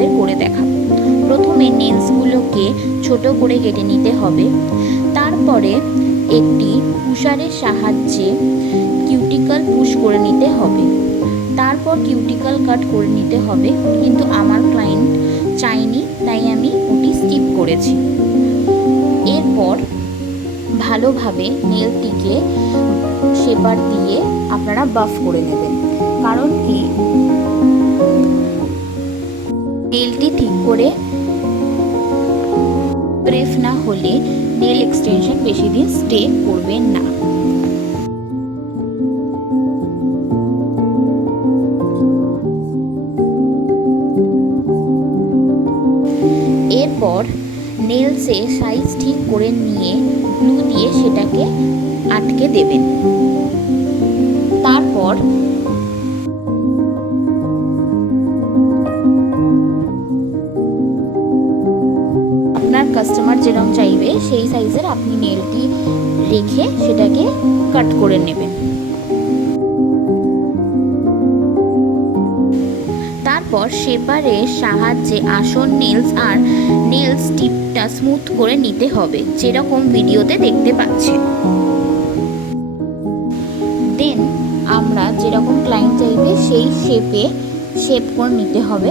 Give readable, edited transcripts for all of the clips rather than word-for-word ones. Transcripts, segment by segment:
আপনাদের করে দেখাবো। প্রথমে নেলসগুলোকে ছোট করে কেটে নিতে হবে। তারপরে একটি পুশারের সাহায্যে কিউটিকল পুশ করে নিতে হবে। তারপর কিউটিকল কাট করে নিতে হবে, কিন্তু আমার ক্লায়েন্ট চাইনি, তাই আমি ওটি স্কিপ করেছি। এরপর ভালোভাবে নেলটিকে শেপার দিয়ে আপনারা বাফ করে নেবেন, কারণ কি নেলটি ঠিক করে ব্রেফ না হলে নেল এক্সটেনশন বেশি দিন স্টে করবে না। এরপর নেলসে সাইজ ঠিক করে নিয়ে গ্লু দিয়ে সেটাকে আটকে দেবেন। তারপর আপনার কাস্টমার যেরকম চাইবে সেই সাইজের আপনি নেলটি রেখে সেটাকে কাট করে নেবেন। তারপর শেপারের সাহায্যে আসন নেলস আর নেলস টিপটা স্মুথ করে নিতে হবে, যেরকম ভিডিওতে দেখতে পাচ্ছেন। দেন আমরা যেরকম ক্লায়েন্ট চাইবে সেই শেপে শেপ করে নিতে হবে।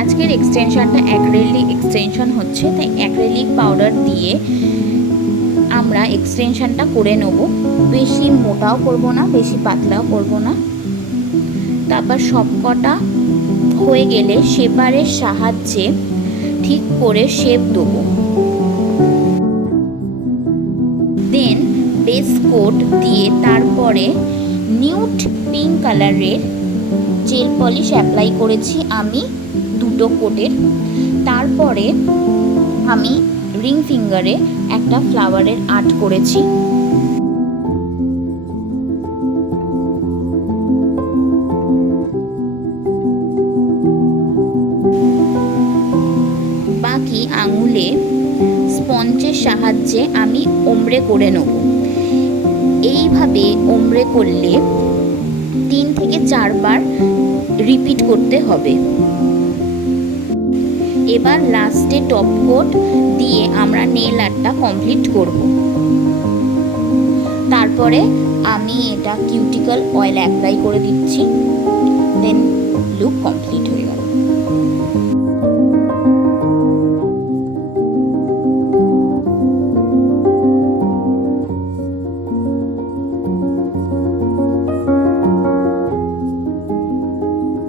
আজকের এক্সটেনশনটা অ্যাক্রিলিক এক্সটেনশন হচ্ছে, তাই অ্যাক্রিলিক পাউডার দিয়ে আমরা এক্সটেনশনটা করে নেব। বেশি মোটাও করব না, বেশি পাতলাও করব না। তারপর সবকটা হয়ে গেলে শেপারের সাহায্যে ঠিক করে শেপ দেবো। দেন বেস কোট দিয়ে তারপরে নিউড পিঙ্ক কালারের জেল পলিশ অ্যাপ্লাই করেছি আমি 2 কোটের। তারপরে আমি রিং ফিঙ্গারে একটা ফ্লাওয়ারের আর্ট করেছি। বাকি আঙুলে স্পঞ্জের সাহায্যে আমি ওমরে করে নেব। এইভাবে ওমরে করলে 3 থেকে 4 বার রিপিট করতে হবে। এবার লাস্টে টপ কোট দিয়ে আমরা নেল আর্টটা কমপ্লিট করব। তারপরে আমি এটা কিউটিকল অয়েল অ্যাপ্লাই করে দিচ্ছি। দেন লুক কমপ্লিট হয়ে